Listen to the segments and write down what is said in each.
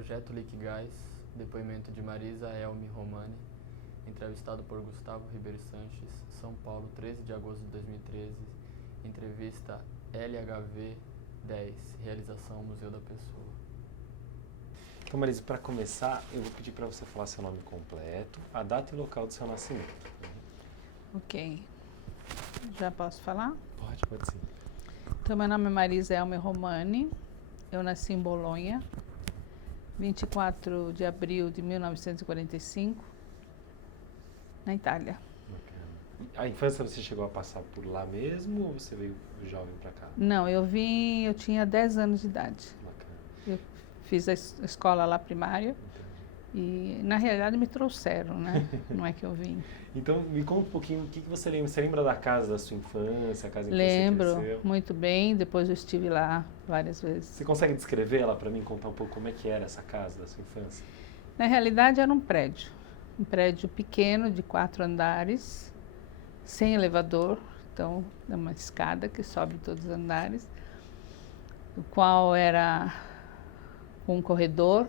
Projeto Liquigás, depoimento de Marisa Elmi Romani, entrevistado por Gustavo Ribeiro Sanches, São Paulo, 13 de agosto de 2013, entrevista LHV 10, realização Museu da Pessoa. Então, Marisa, para começar, eu vou pedir para você falar seu nome completo, a data e o local do seu nascimento. Ok. Já posso falar? Pode sim. Então, meu nome é Marisa Elmi Romani, eu nasci em Bolonha, 24 de abril de 1945, na Itália. Bacana. A infância você chegou a passar por lá mesmo ou você veio jovem para cá? Não, eu tinha 10 anos de idade. Bacana. Eu fiz a escola lá primária e, na realidade, me trouxeram, né? Não é que eu vim. Então, me conta um pouquinho, o que você lembra? Você lembra da casa da sua infância, a casa em que Lembro você cresceu? muito bem, depois eu estive lá várias vezes. Você consegue descrever ela para mim, contar um pouco como é que era essa casa da sua infância? Na realidade, era um prédio pequeno de 4 andares, sem elevador, então é uma escada que sobe todos os andares, o qual era um corredor,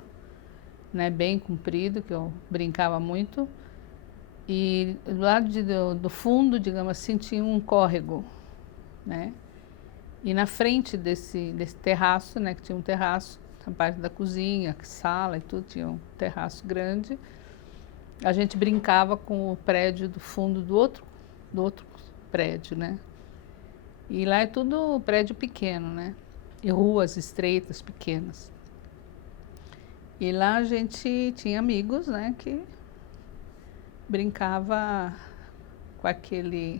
né, bem comprido, que eu brincava muito, e do lado do fundo, digamos assim, tinha um córrego, né, e na frente desse terraço, né, que tinha um terraço, a parte da cozinha, sala e tudo, tinha um terraço grande, a gente brincava com o prédio do fundo do outro prédio, né, e lá é tudo prédio pequeno, né, e ruas estreitas, pequenas. E lá a gente tinha amigos, né, que brincava com aquele...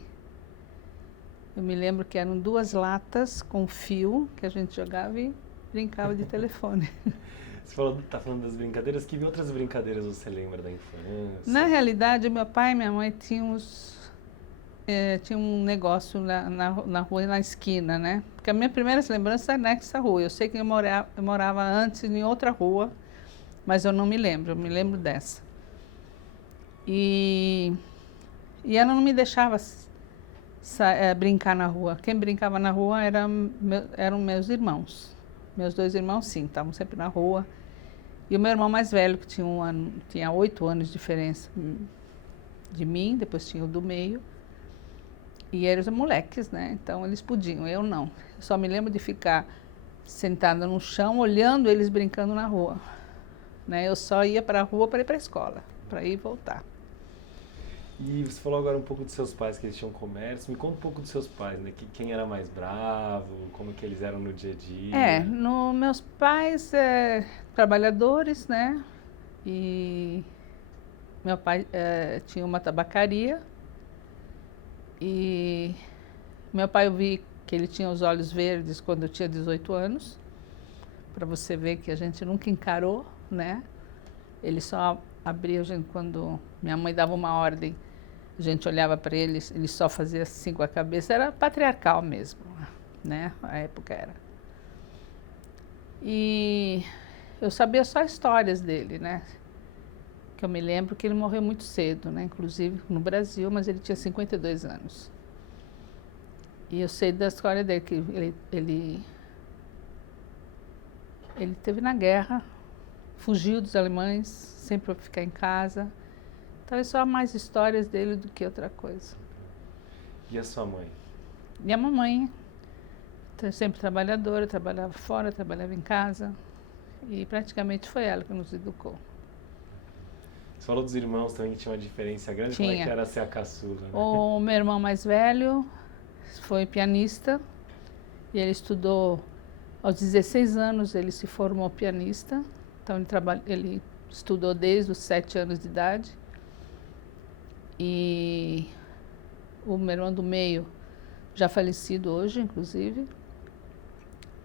Eu me lembro que eram 2 latas com fio que a gente jogava e brincava de telefone. Você está falando das brincadeiras, que outras brincadeiras você lembra da infância? Na realidade, meu pai e minha mãe tinham tinha um negócio na rua, na esquina, né? Porque a minha primeira lembrança é nessa rua. Eu sei que eu morava antes em outra rua, mas eu não me lembro, eu me lembro dessa. E ela não me deixava brincar na rua. Quem brincava na rua eram meus irmãos. Meus 2 irmãos, sim, estavam sempre na rua. E o meu irmão mais velho, que tinha 8 anos de diferença de mim, depois tinha o do meio. E eram os moleques, né? Então eles podiam, eu não. Eu só me lembro de ficar sentada no chão, olhando eles brincando na rua. Né? Eu só ia para a rua para ir para a escola, para ir e voltar. E você falou agora um pouco dos seus pais, que eles tinham comércio. Me conta um pouco dos seus pais, né? Quem era mais bravo, como que eles eram no dia a dia? Meus pais, trabalhadores, né? E meu pai tinha uma tabacaria. E meu pai, eu vi que ele tinha os olhos verdes quando eu tinha 18 anos. Para você ver que a gente nunca encarou, né? Ele só abria, quando minha mãe dava uma ordem, a gente olhava para ele, ele só fazia assim com a cabeça. Era patriarcal mesmo, né? A época era. E eu sabia só histórias dele, né? Que eu me lembro que ele morreu muito cedo, né? Inclusive no Brasil, mas ele tinha 52 anos. E eu sei da história dele, que ele esteve na guerra, fugiu dos alemães, sempre para ficar em casa. Então é só mais histórias dele do que outra coisa. E a sua mãe? E a mamãe, sempre trabalhadora, trabalhava fora, trabalhava em casa. E praticamente foi ela que nos educou. Você falou dos irmãos também, que tinha uma diferença grande. Tinha. Como é que era ser a caçula? Né? O meu irmão mais velho foi pianista. E ele estudou, aos 16 anos ele se formou pianista. Então ele estudou desde os 7 anos de idade. E o meu irmão do meio, já falecido hoje, inclusive,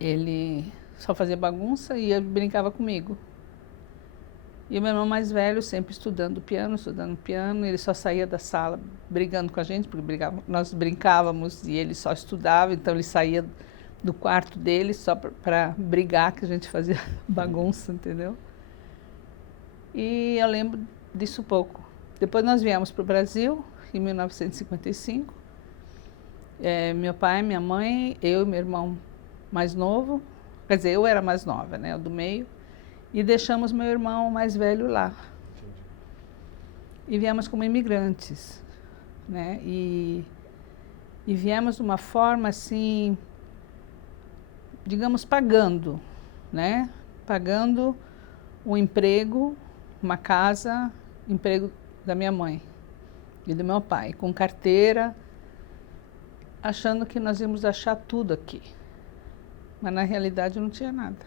ele só fazia bagunça e brincava comigo. E o meu irmão mais velho sempre estudando piano, ele só saía da sala brigando com a gente, porque nós brincávamos e ele só estudava, então ele saía do quarto dele só para brigar, que a gente fazia bagunça, entendeu? E eu lembro disso pouco. Depois nós viemos para o Brasil, em 1955. Meu pai, minha mãe, eu e meu irmão mais novo, quer dizer, eu era mais nova, né, o do meio, e deixamos meu irmão mais velho lá. E viemos como imigrantes, né? E viemos de uma forma assim, digamos, pagando, né? Pagando um emprego, uma casa, emprego da minha mãe e do meu pai, com carteira, achando que nós íamos achar tudo aqui. Mas na realidade não tinha nada.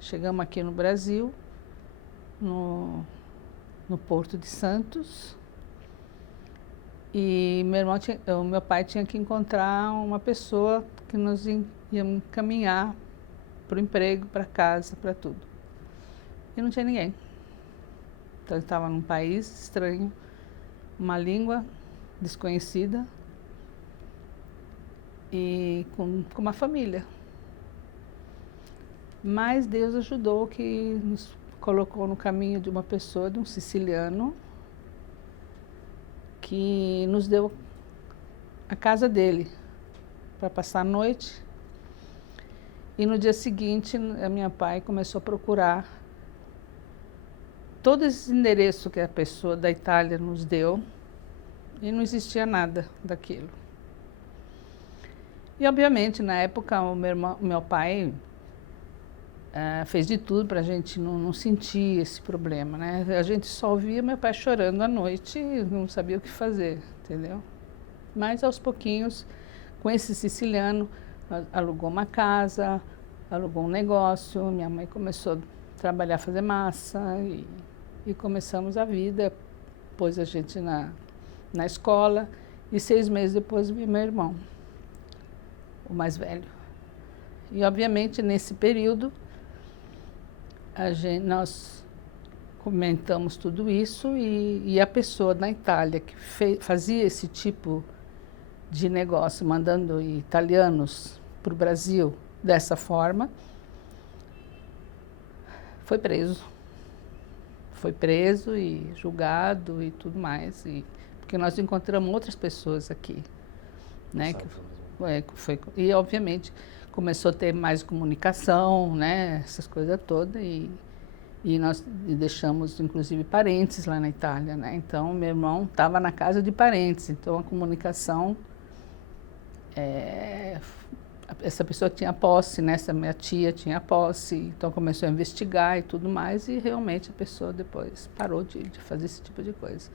Chegamos aqui no Brasil, no Porto de Santos, e meu pai tinha que encontrar uma pessoa que nós íamos caminhar para o emprego, para casa, para tudo. E não tinha ninguém. Então eu estava num país estranho, uma língua desconhecida e com uma família. Mas Deus ajudou, que nos colocou no caminho de uma pessoa, de um siciliano, que nos deu a casa dele para passar a noite. E no dia seguinte, a minha pai começou a procurar todos esses endereços que a pessoa da Itália nos deu, e não existia nada daquilo. E obviamente, na época, meu pai fez de tudo para a gente não sentir esse problema, né? A gente só ouvia meu pai chorando à noite e não sabia o que fazer, entendeu? Mas aos pouquinhos, com esse siciliano, alugou uma casa, alugou um negócio, minha mãe começou a trabalhar, fazer massa e começamos a vida, pôs a gente na escola e 6 meses depois vi meu irmão, o mais velho. E obviamente nesse período nós comentamos tudo isso e a pessoa na Itália que fazia esse tipo de negócio, mandando italianos para o Brasil dessa forma, foi preso. Foi preso e julgado e tudo mais, porque nós encontramos outras pessoas aqui, né? E obviamente começou a ter mais comunicação, né? Essas coisas todas, e nós deixamos inclusive parentes lá na Itália, né? Então meu irmão estava na casa de parentes, então a comunicação, essa pessoa tinha posse, né? Essa minha tia tinha posse, então começou a investigar e tudo mais, e realmente a pessoa depois parou de fazer esse tipo de coisa.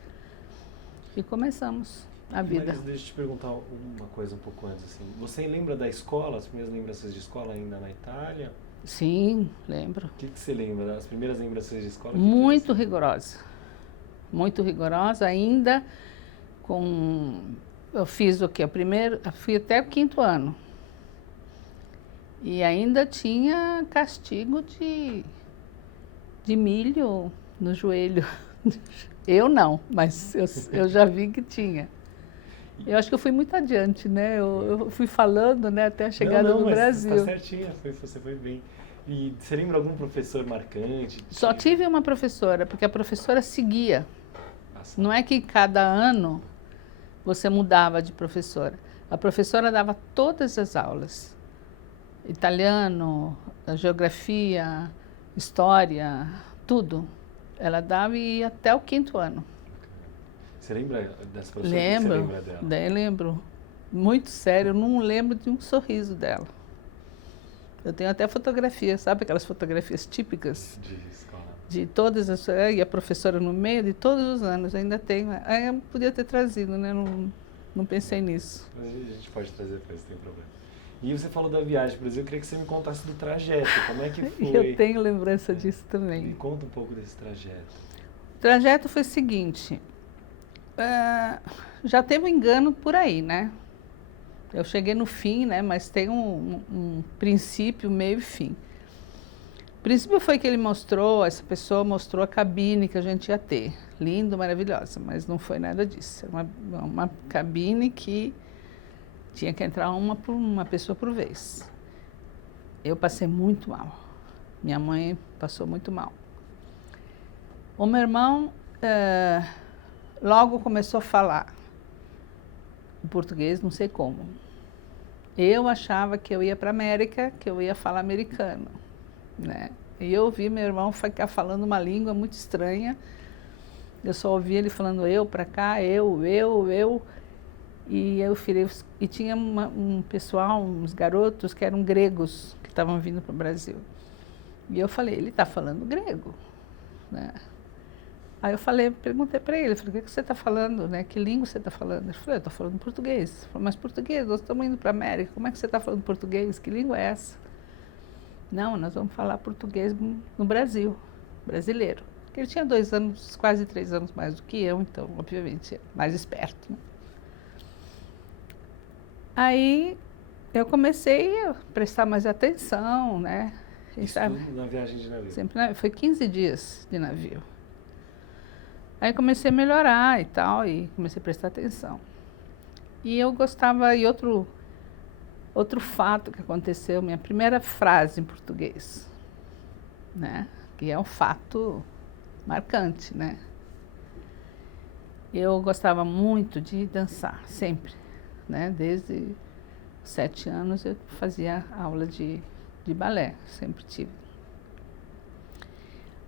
E começamos a vida. Mas deixa eu te perguntar uma coisa um pouco antes, assim. Você lembra da escola, as primeiras lembranças de escola ainda na Itália? Sim, lembro. O que você lembra das primeiras lembranças de escola? Muito rigorosa. Muito rigorosa, ainda com... Eu fiz o quê? Fui até o 5º ano. E ainda tinha castigo de milho no joelho. Eu não, mas eu já vi que tinha. Eu acho que eu fui muito adiante, né? Eu fui falando, né, até a chegada no Brasil. Está certinha, você foi bem. E você lembra algum professor marcante? Só tive uma professora, porque a professora seguia. Nossa. Não é que cada ano você mudava de professora. A professora dava todas as aulas. Italiano, geografia, história, tudo. Ela dava e ia até o 5º ano. Você lembra dessa professora? Lembro, você lembra dela? Lembro. Muito sério, eu não lembro de um sorriso dela. Eu tenho até fotografia, sabe aquelas fotografias típicas? De escola. De todas as... E a professora no meio de todos os anos, ainda tenho. Eu podia ter trazido, né? Não pensei nisso. Mas a gente pode trazer depois, não tem problema. E você falou da viagem para o Brasil, eu queria que você me contasse do trajeto, como é que foi? Eu tenho lembrança disso também. Me conta um pouco desse trajeto. O trajeto foi o seguinte, já teve um engano por aí, né? Eu cheguei no fim, né? Mas tem um princípio, meio e fim. O princípio foi que essa pessoa mostrou a cabine que a gente ia ter. Lindo, maravilhosa, mas não foi nada disso. Era uma cabine que tinha que entrar uma pessoa por vez. Eu passei muito mal. Minha mãe passou muito mal. O meu irmão logo começou a falar o português, não sei como. Eu achava que eu ia para a América, que eu ia falar americano, né? E eu ouvi meu irmão ficar falando uma língua muito estranha. Eu só ouvi ele falando eu para cá, eu. E eu virei, e tinha um pessoal, uns garotos que eram gregos, que estavam vindo para o Brasil. E eu falei, ele está falando grego, né? Aí eu perguntei para ele, falei, o que você está falando, né? Que língua você está falando? Ele falou, eu estou falando português. Eu falei, mas português, nós estamos indo para a América, como é que você está falando português? Que língua é essa? Não, nós vamos falar português no Brasil, brasileiro. Porque ele tinha 2 anos, quase 3 anos mais do que eu, então, obviamente, mais esperto, né? Aí eu comecei a prestar mais atenção, né? Isso tudo na viagem de navio? Sempre foi 15 dias de navio. Aí comecei a melhorar e tal, e comecei a prestar atenção. E eu gostava, e outro fato que aconteceu, minha primeira frase em português, né? Que é um fato marcante, né? Eu gostava muito de dançar, sempre, né? Desde 7 anos eu fazia aula de balé, sempre tive.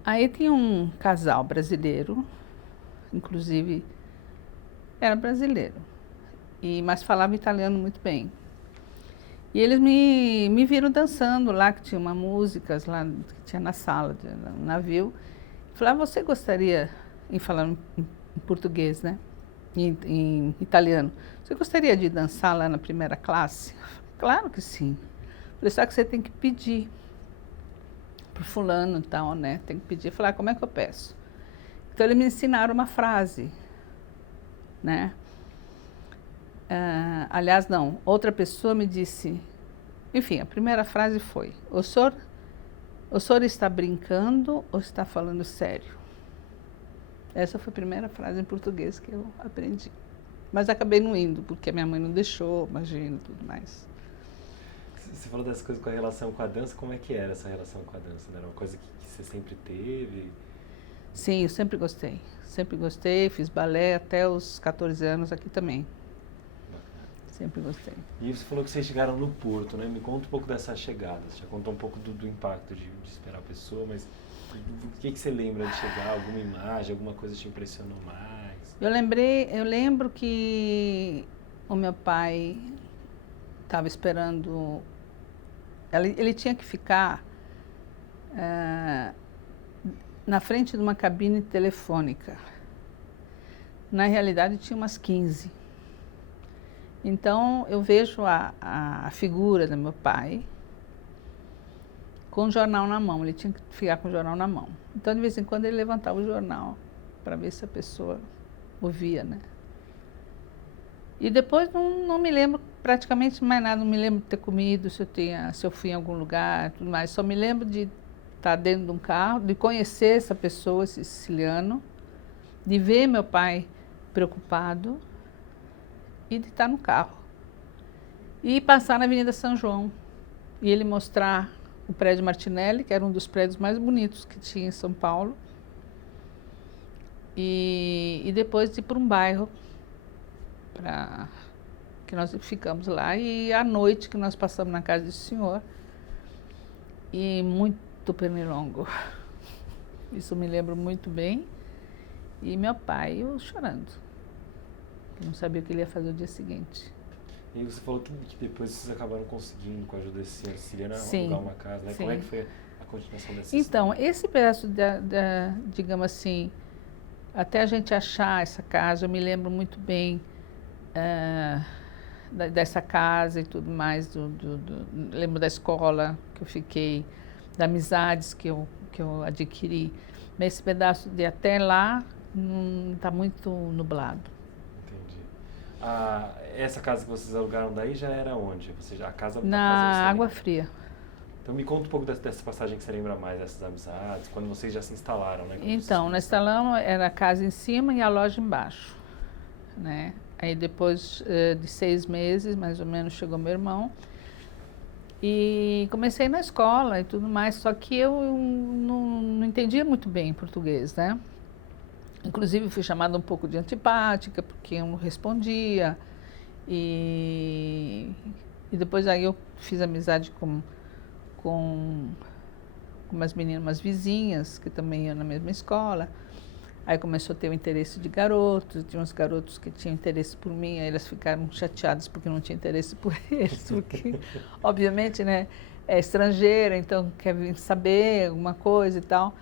Aí tinha um casal brasileiro, inclusive era brasileiro, mas falava italiano muito bem. E eles me viram dançando lá, que tinha uma músicas lá, que tinha na sala, no navio. Falaram, você gostaria, em falar em português, né? Em italiano, você gostaria de dançar lá na primeira classe? Claro que sim. Falei, só que você tem que pedir pro fulano e tal, né? Tem que pedir. Falar, como é que eu peço? Então, eles me ensinaram uma frase, né? Aliás, não, outra pessoa me disse, enfim, a primeira frase foi, o senhor está brincando ou está falando sério? Essa foi a primeira frase em português que eu aprendi. Mas acabei não indo, porque a minha mãe não deixou, imagina, tudo mais. Você falou dessas coisas com a relação com a dança, como é que era essa relação com a dança? Era uma coisa que você sempre teve? Sim, eu sempre gostei, fiz balé até os 14 anos aqui também. Sempre gostei. E você falou que vocês chegaram no Porto, né? Me conta um pouco dessa chegada. Você já contou um pouco do impacto de esperar a pessoa, mas o que você lembra de chegar? Alguma imagem, alguma coisa te impressionou mais? Eu lembro que o meu pai estava esperando, ele tinha que ficar na frente de uma cabine telefônica. Na realidade tinha umas 15. Então, eu vejo a figura do meu pai com o jornal na mão. Ele tinha que ficar com o jornal na mão. Então, de vez em quando, ele levantava o jornal para ver se a pessoa ouvia, né? E depois, não me lembro praticamente mais nada. Não me lembro de ter comido, se eu fui em algum lugar, tudo mais. Só me lembro de estar dentro de um carro, de conhecer essa pessoa, esse siciliano, de ver meu pai preocupado, e de estar no carro. E passar na Avenida São João. E ele mostrar o prédio Martinelli, que era um dos prédios mais bonitos que tinha em São Paulo. E depois de ir para um bairro, que nós ficamos lá. E à noite que nós passamos na casa do senhor. E muito pernilongo. Isso eu me lembro muito bem. E meu pai, eu chorando. Eu não sabia o que ele ia fazer no dia seguinte. E você falou que depois vocês acabaram conseguindo, com a ajuda desse senhor siciliano, alugar uma casa, né? Sim. Como é que foi a continuação dessa Então, história? esse pedaço, digamos assim, até a gente achar essa casa, eu me lembro muito bem dessa casa e tudo mais, lembro da escola que eu fiquei, das amizades que eu adquiri. Mas esse pedaço de até lá está muito nublado. Essa casa que vocês alugaram daí já era onde? A casa Na Água Fria. Então me conta um pouco dessa passagem que você lembra mais, dessas amizades, quando vocês já se instalaram, né? Então, nós instalamos, era a casa em cima e a loja embaixo, né? Aí depois de 6 meses, mais ou menos, chegou meu irmão. E comecei na escola e tudo mais, só que eu não entendia muito bem português, né? Inclusive, fui chamada um pouco de antipática, porque eu não respondia. E depois aí eu fiz amizade com umas meninas, umas vizinhas, que também iam na mesma escola. Aí começou a ter o interesse de garotos, tinha uns garotos que tinham interesse por mim, aí eles ficaram chateados porque não tinha interesse por eles, porque, obviamente, né, é estrangeira, então quer vir saber alguma coisa e tal.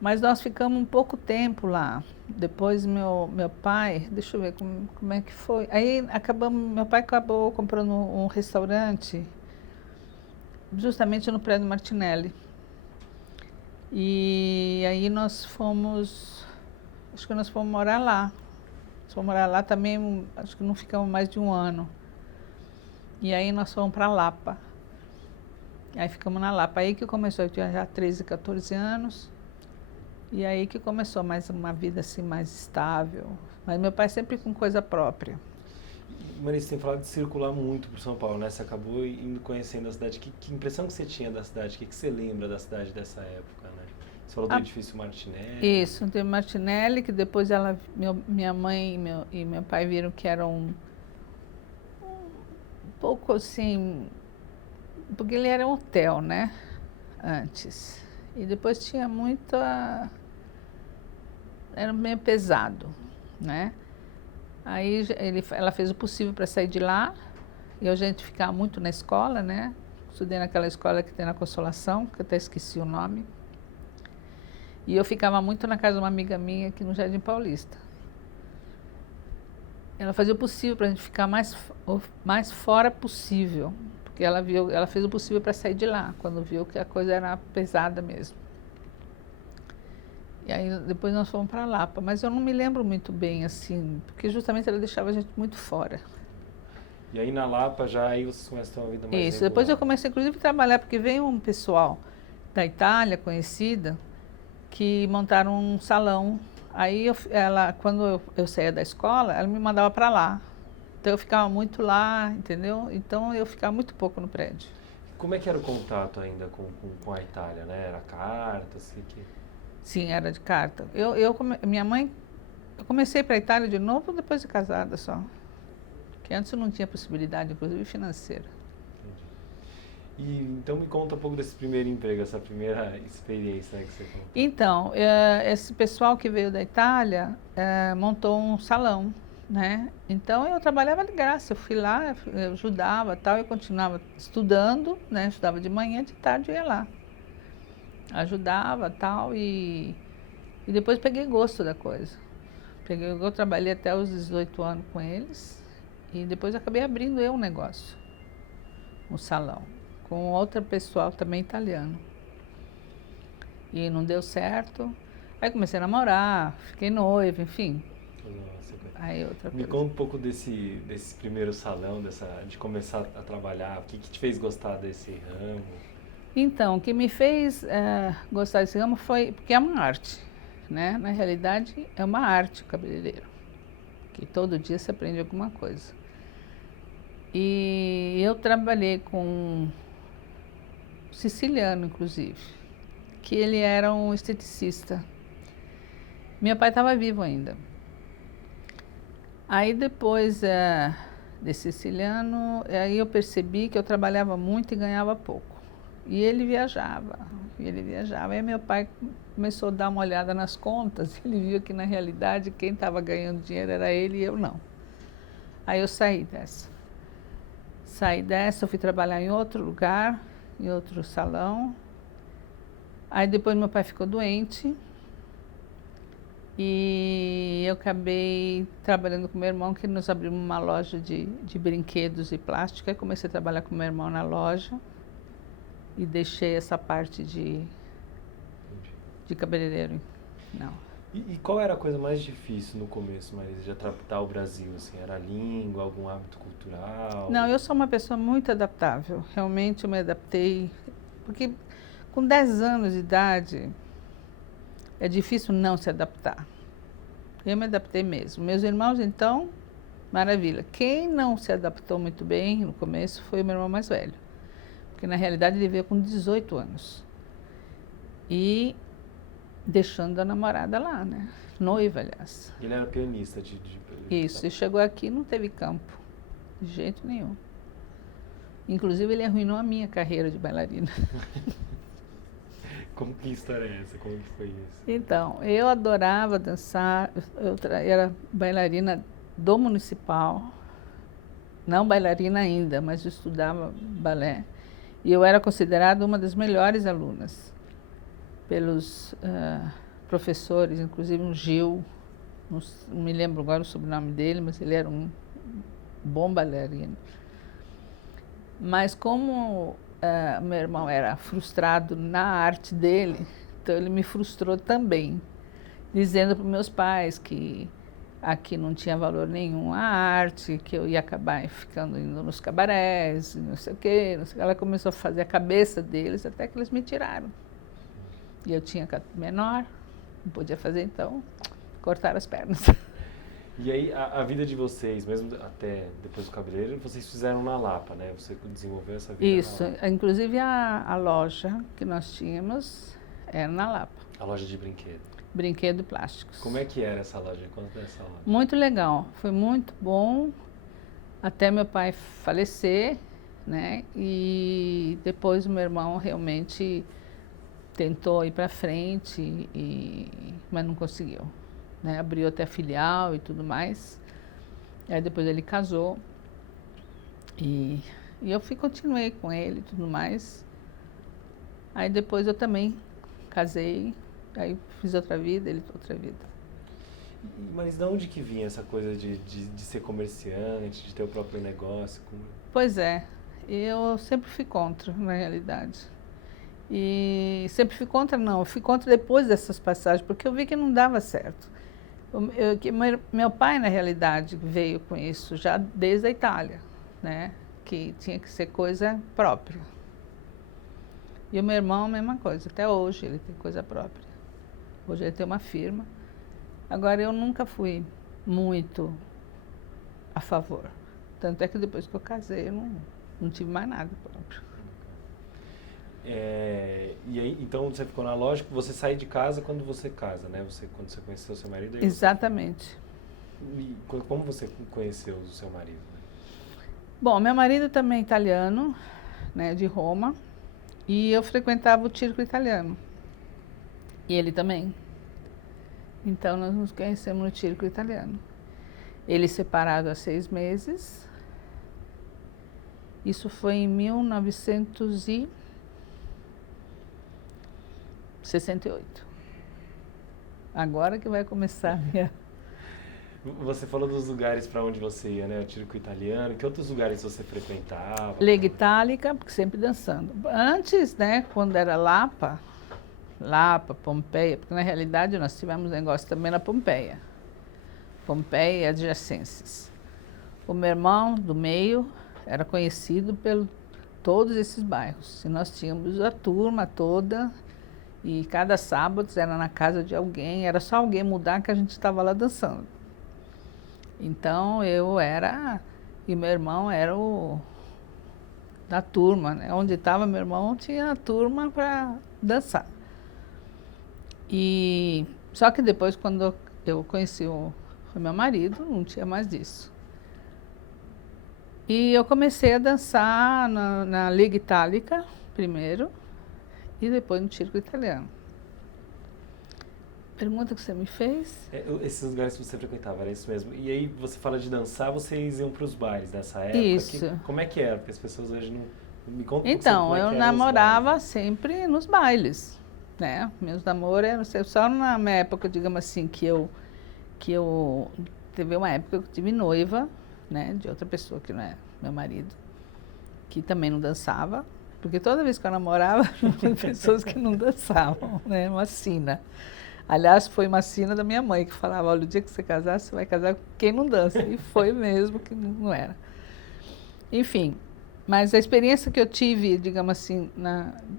Mas nós ficamos um pouco tempo lá. Depois meu pai, deixa eu ver como é que foi. Aí meu pai acabou comprando um restaurante justamente no prédio Martinelli. E aí acho que nós fomos morar lá. Nós fomos morar lá também, acho que não ficamos mais de um ano. E aí nós fomos para Lapa. Aí ficamos na Lapa. Aí que começou, eu tinha já 13, 14 anos. E aí que começou mais uma vida assim mais estável. Mas meu pai sempre com coisa própria. Marisa, você tem falado de circular muito por São Paulo, né? Você acabou indo conhecendo a cidade. Que impressão que você tinha da cidade? O que você lembra da cidade dessa época, né? Você falou do edifício Martinelli. Isso, do Martinelli, que depois minha mãe e meu pai viram que era um pouco assim, porque ele era um hotel, né? Antes. E depois tinha era meio pesado, né? Aí ela fez o possível para sair de lá, e a gente ficava muito na escola, né? Estudei naquela escola que tem na Consolação, que eu até esqueci o nome. E eu ficava muito na casa de uma amiga minha aqui no Jardim Paulista. Ela fazia o possível para a gente ficar mais fora possível, porque ela fez o possível para sair de lá, quando viu que a coisa era pesada mesmo. E aí depois nós fomos para Lapa, mas eu não me lembro muito bem assim, porque justamente ela deixava a gente muito fora. E aí na Lapa já aí vocês começam a ter uma vida mais Isso, regular. depois eu comecei inclusive a trabalhar, porque veio um pessoal da Itália, conhecida, que montaram um salão. Aí quando eu saía da escola, ela me mandava para lá. Então eu ficava muito lá, entendeu? Então eu ficava muito pouco no prédio. Como é que era o contato ainda com a Itália, né? Era cartas? Sim, era de carta. Minha mãe, eu comecei para a Itália de novo depois de casada só. Porque antes eu não tinha possibilidade, inclusive financeira. E então me conta um pouco desse primeiro emprego, essa primeira experiência, né, que você contou. Então, esse pessoal que veio da Itália montou um salão, né? Então eu trabalhava de graça, eu fui lá, eu ajudava, tal, eu continuava estudando, né? Estudava de manhã, de tarde eu ia lá. Ajudava, tal, e depois peguei gosto da coisa. Eu trabalhei até os 18 anos com eles e depois acabei abrindo um negócio, um salão, com outro pessoal também italiano. E não deu certo. Aí comecei a namorar, fiquei noiva, enfim. Nossa, aí outra coisa. Me conta um pouco desse primeiro salão, de começar a trabalhar. O que te fez gostar desse ramo? Então, o que me fez gostar desse ramo foi porque é uma arte, né? Na realidade, é uma arte o cabeleireiro, que todo dia você aprende alguma coisa. E eu trabalhei com um siciliano, inclusive, que ele era um esteticista. Meu pai estava vivo ainda. Aí depois desse siciliano, aí eu percebi que eu trabalhava muito e ganhava pouco. E ele viajava. Aí meu pai começou a dar uma olhada nas contas, ele viu que na realidade quem estava ganhando dinheiro era ele e eu não. Aí eu saí dessa. Eu fui trabalhar em outro lugar, em outro salão. Aí depois meu pai ficou doente e eu acabei trabalhando com meu irmão, que nós abrimos uma loja de brinquedos e plástica. Aí comecei a trabalhar com meu irmão na loja e deixei essa parte de cabeleireiro. Não. E qual era a coisa mais difícil no começo, Marisa, de adaptar o Brasil? Assim, era a língua, algum hábito cultural? Não, eu sou uma pessoa muito adaptável. Realmente eu me adaptei, porque com 10 anos de idade é difícil não se adaptar. Eu me adaptei mesmo. Meus irmãos, então, maravilha. Quem não se adaptou muito bem no começo foi o meu irmão mais velho, porque na realidade ele veio com 18 anos. E deixando a namorada lá, né? Noiva, aliás. Ele era pianista Isso, e chegou aqui e não teve campo, de jeito nenhum. Inclusive ele arruinou a minha carreira de bailarina. Que história é essa? Como que foi isso? Então, eu adorava dançar, era bailarina do municipal, não bailarina ainda, mas eu estudava balé. E eu era considerada uma das melhores alunas pelos professores, inclusive um Gil, não me lembro agora o sobrenome dele, mas ele era um bom bailarino. Mas como meu irmão era frustrado na arte dele, então ele me frustrou também, dizendo para meus pais que aqui não tinha valor nenhum a arte, que eu ia acabar ficando indo nos cabarés, não sei o quê, não sei o quê. Ela começou a fazer a cabeça deles até que eles me tiraram. E eu tinha menor, não podia fazer, então cortaram as pernas. E aí, a vida de vocês, mesmo até depois do cabeleireiro, vocês fizeram na Lapa, né? Você desenvolveu essa vida Isso, na Lapa. inclusive a loja que nós tínhamos era na Lapa. A loja de brinquedo. Brinquedo e plásticos. Como é que era essa loja? Conta dessa loja. Muito legal, foi muito bom, até meu pai falecer, né? E depois o meu irmão realmente tentou ir para frente, mas não conseguiu. Né? Abriu até filial e tudo mais. Aí depois ele casou e eu continuei com ele e tudo mais. Aí depois eu também casei, aí fiz outra vida, ele outra vida. Mas de onde que vinha essa coisa de ser comerciante, de ter o próprio negócio? Pois é, eu sempre fui contra, na realidade. E sempre fui contra, não, eu fui contra depois dessas passagens, porque eu vi que não dava certo. Meu pai, na realidade, veio com isso já desde a Itália, né? Que tinha que ser coisa própria. E o meu irmão, a mesma coisa, até hoje ele tem coisa própria. Hoje ele tem uma firma. Agora, eu nunca fui muito a favor. Tanto é que depois que eu casei, eu não tive mais nada próprio. E aí, então você ficou na loja, você sai de casa quando você casa, né? Quando você conheceu o seu marido. Aí exatamente. E como você conheceu o seu marido? Bom, meu marido também é italiano, né, de Roma, e eu frequentava o circo italiano. E ele também. Então nós nos conhecemos no circo italiano. Ele separado há 6 meses. Isso foi em 1968. Agora que vai começar a minha... Você falou dos lugares para onde você ia, né? O circo italiano. Que outros lugares você frequentava? Lega Itálica, porque sempre dançando. Antes, né, quando era Lapa, Pompeia, porque na realidade nós tivemos negócio também na Pompeia. Pompeia e adjacências. O meu irmão do meio era conhecido por todos esses bairros. E nós tínhamos a turma toda, e cada sábado era na casa de alguém, era só alguém mudar que a gente estava lá dançando. Então eu era, e meu irmão era o da turma, né? Onde estava meu irmão tinha a turma para dançar. E só que depois, quando eu conheci o meu marido, não tinha mais disso. E eu comecei a dançar na Lega Itálica primeiro e depois no circo italiano. Pergunta que você me fez? Esses lugares que você frequentava, era isso mesmo. E aí você fala de dançar, vocês iam para os bares nessa época? Isso. Como é que era? Porque as pessoas hoje não me contam. Então, eu namorava sempre nos bailes, né? Meus namoros eram só na minha época, digamos assim, que eu teve uma época que eu tive noiva, né, de outra pessoa que não é meu marido, que também não dançava, porque toda vez que eu namorava, tinha pessoas que não dançavam, né? Uma sina. Aliás, foi uma sina da minha mãe que falava, olha, o dia que você casar, você vai casar com quem não dança. E foi mesmo que não era. Enfim, mas a experiência que eu tive, digamos assim,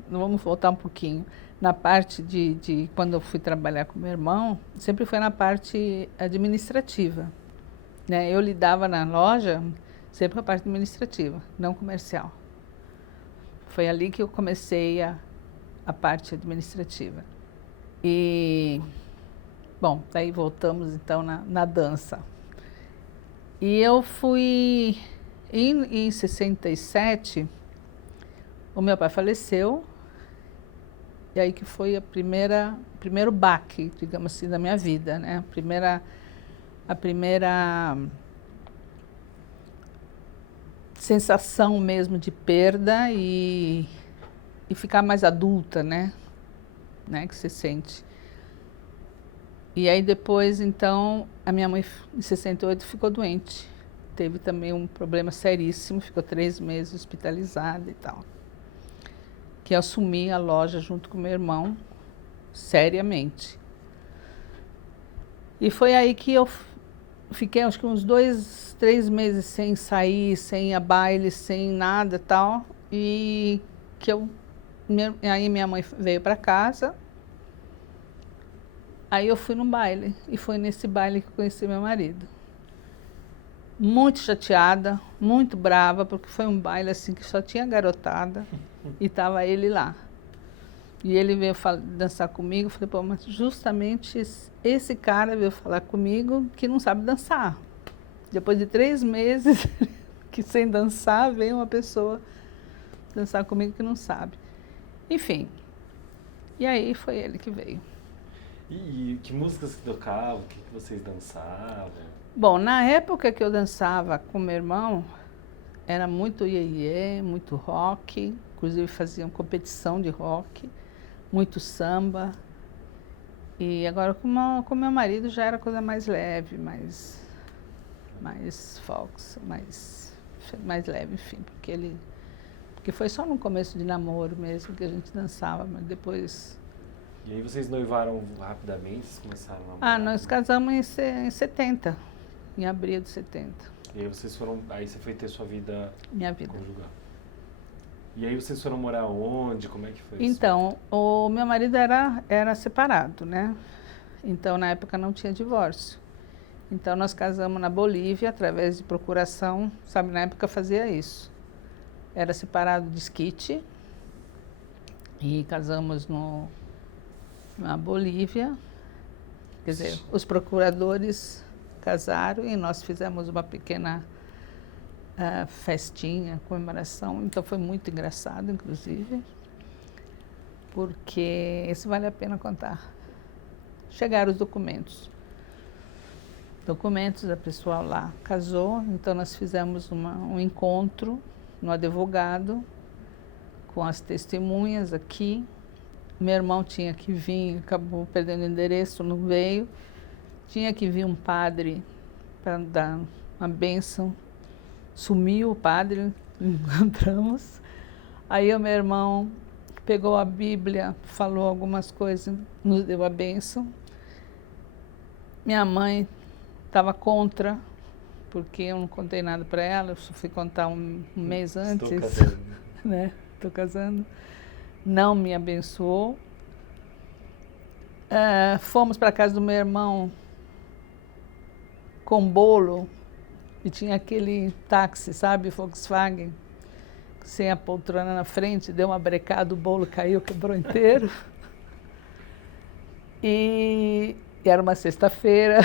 vamos voltar um pouquinho, na parte de quando eu fui trabalhar com meu irmão, sempre foi na parte administrativa. Né? Eu lidava na loja sempre com a parte administrativa, não comercial. Foi ali que eu comecei a parte administrativa. E, bom, daí voltamos então na dança. E eu fui, em 67, o meu pai faleceu E aí que foi o primeiro baque, digamos assim, da minha vida, né? A primeira sensação mesmo de perda e ficar mais adulta, né? Que você sente. E aí depois, então, a minha mãe, em 68, ficou doente. Teve também um problema seríssimo, ficou 3 meses hospitalizada e tal. Que eu assumi a loja junto com meu irmão, seriamente. E foi aí que eu fiquei, acho que uns 2, 3 meses sem sair, sem ir a baile, sem nada e tal. E que aí minha mãe veio para casa. Aí eu fui num baile, e foi nesse baile que eu conheci meu marido. Muito chateada, muito brava, porque foi um baile assim que só tinha garotada e estava ele lá. E ele veio dançar comigo, eu falei, pô, mas justamente esse cara veio falar comigo que não sabe dançar. Depois de 3 meses que sem dançar, veio uma pessoa dançar comigo que não sabe. Enfim, e aí foi ele que veio. E que músicas que tocavam, o que vocês dançavam? Bom, na época que eu dançava com meu irmão, era muito iê-iê, muito rock, inclusive faziam competição de rock, muito samba. E agora com meu marido já era coisa mais leve, mais folks, mais leve, enfim, porque foi só no começo de namoro mesmo que a gente dançava, mas depois... E aí vocês noivaram rapidamente, vocês começaram a namorar? Nós casamos em 70, em abril de 70. E aí aí você foi ter sua vida Minha vida. conjugal. E aí vocês foram morar onde? Como é que foi isso? Então, o meu marido era separado, né? Então, na época não tinha divórcio. Então, nós casamos na Bolívia, através de procuração, sabe, na época fazia isso. Era separado de esquite e casamos na Bolívia. Quer dizer, os procuradores casaram e nós fizemos uma pequena festinha, comemoração. Então foi muito engraçado, inclusive, porque isso vale a pena contar. Chegaram os documentos. A pessoa lá casou, então nós fizemos um encontro no advogado com as testemunhas aqui. Meu irmão tinha que vir, acabou perdendo o endereço, não veio. Tinha que vir um padre para dar uma bênção. Sumiu o padre, encontramos. Aí o meu irmão pegou a Bíblia, falou algumas coisas, nos deu a bênção. Minha mãe estava contra, porque eu não contei nada para ela, eu só fui contar um mês antes. Estou casando. Né? Estou casando. Não me abençoou. Fomos para a casa do meu irmão com bolo, e tinha aquele táxi, sabe, Volkswagen, sem a poltrona na frente, deu uma brecada, o bolo caiu, quebrou inteiro. E era uma sexta-feira.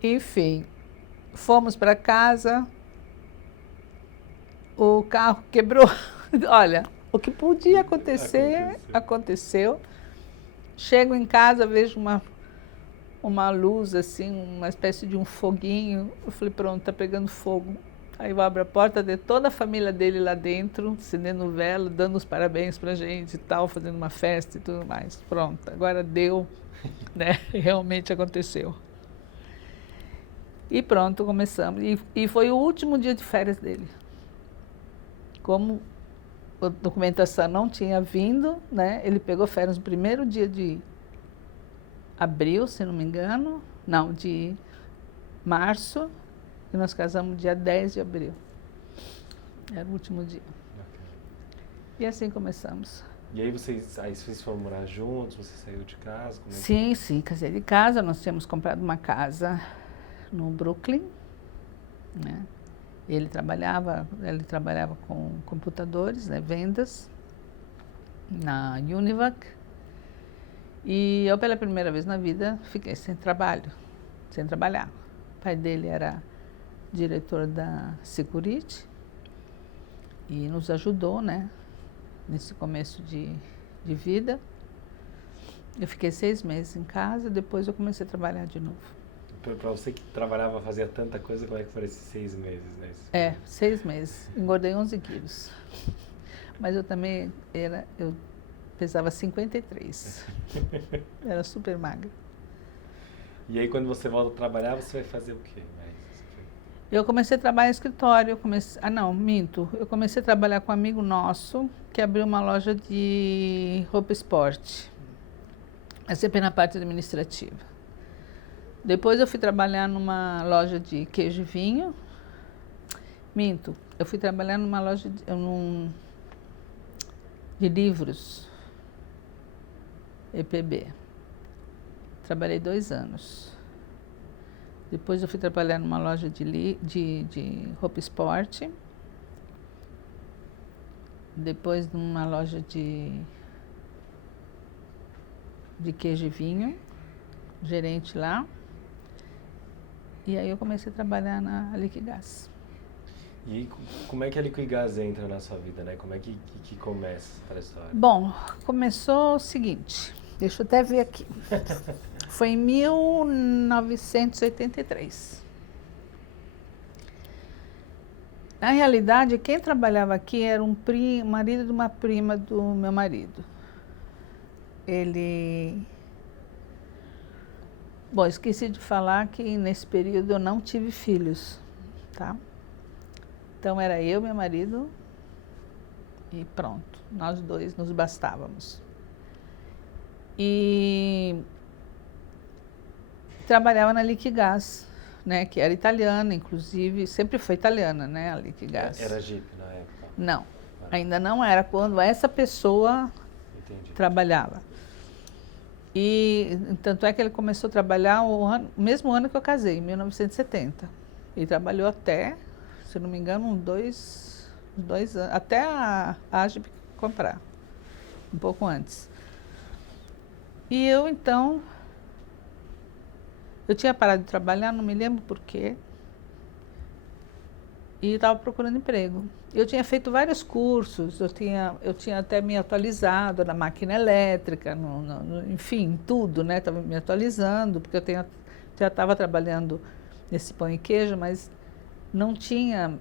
Enfim, fomos para casa, o carro quebrou. Olha, o que podia acontecer, aconteceu. Chego em casa, vejo uma luz, assim, uma espécie de um foguinho. Eu falei, pronto, tá pegando fogo. Aí eu abro a porta, de toda a família dele lá dentro, acendendo vela, dando os parabéns pra gente e tal, fazendo uma festa e tudo mais. Pronto, agora deu, né? Realmente aconteceu. E pronto, começamos. E foi o último dia de férias dele. Como a documentação não tinha vindo, né? Ele pegou férias no primeiro dia de abril, se não me engano. Não, de março. E nós casamos dia 10 de abril. Era o último dia. E assim começamos. E aí vocês foram morar juntos? Você saiu de casa? Como é Sim, sim, casei de casa. Nós tínhamos comprado uma casa no Brooklyn, né? Ele trabalhava com computadores, né, vendas, na Univac. E eu, pela primeira vez na vida, fiquei sem trabalhar. O pai dele era diretor da Security e nos ajudou, né, nesse começo de vida. Eu fiquei 6 meses em casa, depois eu comecei a trabalhar de novo. Para você que trabalhava, fazia tanta coisa, como é que foram esses 6 meses? Né? 6 meses. Engordei 11 quilos. Mas eu também eu pesava 53. Era super magra. E aí, quando você volta a trabalhar, você vai fazer o quê? Eu comecei a trabalhar em escritório. Eu comecei a trabalhar com um amigo nosso, que abriu uma loja de roupa esporte. É sempre na parte administrativa. Depois eu fui trabalhar numa loja de queijo e vinho. Eu fui trabalhar numa loja de livros, EPB. Trabalhei 2 anos. Depois eu fui trabalhar numa loja de roupa esporte. Depois numa loja de queijo e vinho, gerente lá. E aí eu comecei a trabalhar na Liquigás. E aí, como é que a Liquigás entra na sua vida, né? Como é que começa essa história? Bom, começou o seguinte, deixa eu até ver aqui. Foi em 1983. Na realidade, quem trabalhava aqui era um marido de uma prima do meu marido. Bom, esqueci de falar que nesse período eu não tive filhos, tá? Então era eu, meu marido e pronto, nós dois nos bastávamos. E trabalhava na Liquigás, né, que era italiana, inclusive, sempre foi italiana, né, a Liquigás. Era Jeep na época? Não, ainda não era quando essa pessoa trabalhava. E tanto é que ele começou a trabalhar o mesmo ano que eu casei, em 1970. Ele trabalhou até, se não me engano, uns 2 anos, até a AGEP comprar, um pouco antes. E eu, então, eu tinha parado de trabalhar, não me lembro por quê, e estava procurando emprego. Eu tinha feito vários cursos, eu tinha até me atualizado na máquina elétrica, enfim, tudo, né? Estava me atualizando, porque eu já estava trabalhando nesse pão e queijo, mas não tinha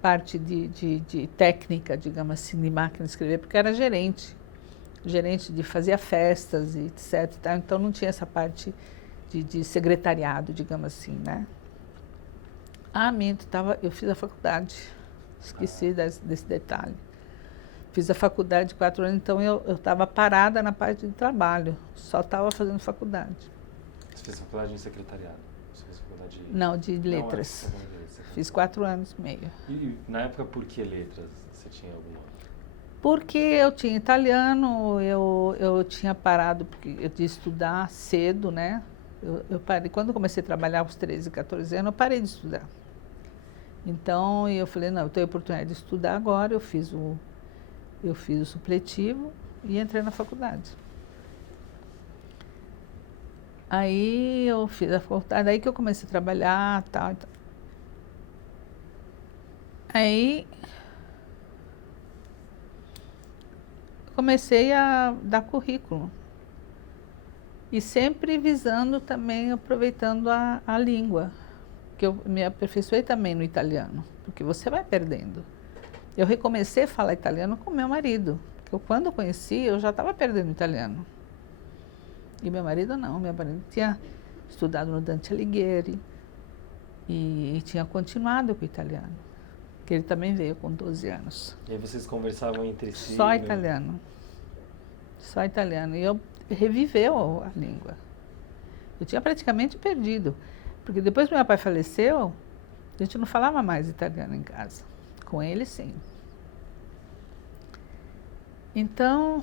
parte de técnica, digamos assim, de máquina de escrever, porque era gerente de fazer festas e etc. Tá? Então não tinha essa parte de secretariado, digamos assim, né? Eu fiz a faculdade. Esqueci desse detalhe. Fiz a faculdade de 4 anos, então eu estava parada na parte de trabalho, só estava fazendo faculdade. Você fez faculdade em secretariado? Você fez faculdade de... Não, de letras. Fiz 4 anos e meio. E na época, por que letras? Você tinha alguma? Porque eu tinha italiano, eu tinha parado de estudar cedo, né? Eu parei, quando eu comecei a trabalhar aos 13, 14 anos, eu parei de estudar. Então, eu falei, não, eu tenho a oportunidade de estudar agora, eu fiz o supletivo e entrei na faculdade. Aí eu fiz a faculdade, aí que eu comecei a trabalhar, tal. Aí comecei a dar currículo. E sempre visando também, aproveitando a língua. Que eu me aperfeiçoei também no italiano, porque você vai perdendo. Eu recomecei a falar italiano com meu marido, porque quando eu conheci, eu já estava perdendo o italiano. E meu marido não, meu marido tinha estudado no Dante Alighieri e tinha continuado com o italiano, que ele também veio com 12 anos. E aí vocês conversavam entre si? Só italiano. Só italiano. E eu reviveu a língua. Eu tinha praticamente perdido. Porque depois que meu pai faleceu, a gente não falava mais italiano em casa. Com ele, sim. Então...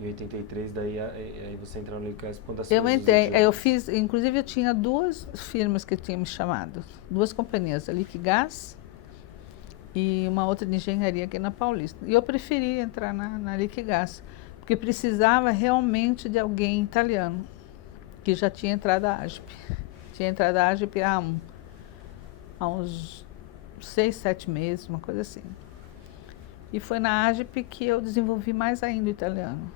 Em 83, daí aí você entrou no Liquigás quando as Eu entrei, eu fiz, inclusive eu tinha 2 firmas que tinham me chamado, 2 companhias, a Liquigás e uma outra de engenharia aqui na Paulista. E eu preferi entrar na Liquigás, porque precisava realmente de alguém italiano, que já tinha entrado a AGEP. Tinha entrado a AGEP há uns 6, 7 meses, uma coisa assim. E foi na AGP que eu desenvolvi mais ainda o italiano.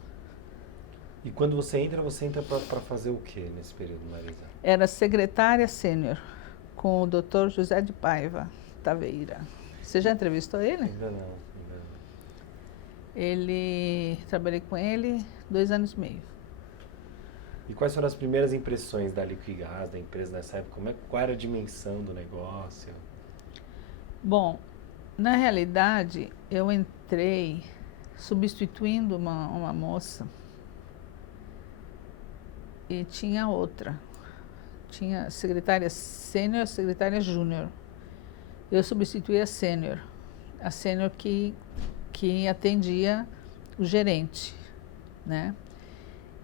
E quando você entra para fazer o quê nesse período, Marisa? Era secretária sênior com o Dr. José de Paiva Taveira. Você já entrevistou ele? Ainda não. Trabalhei com ele 2 anos e meio. E quais foram as primeiras impressões da Liquigás, da empresa nessa época? Qual era a dimensão do negócio? Bom, na realidade, eu entrei substituindo uma moça e tinha outra. Tinha secretária sênior e secretária júnior. Eu substituí a sênior que atendia o gerente, né?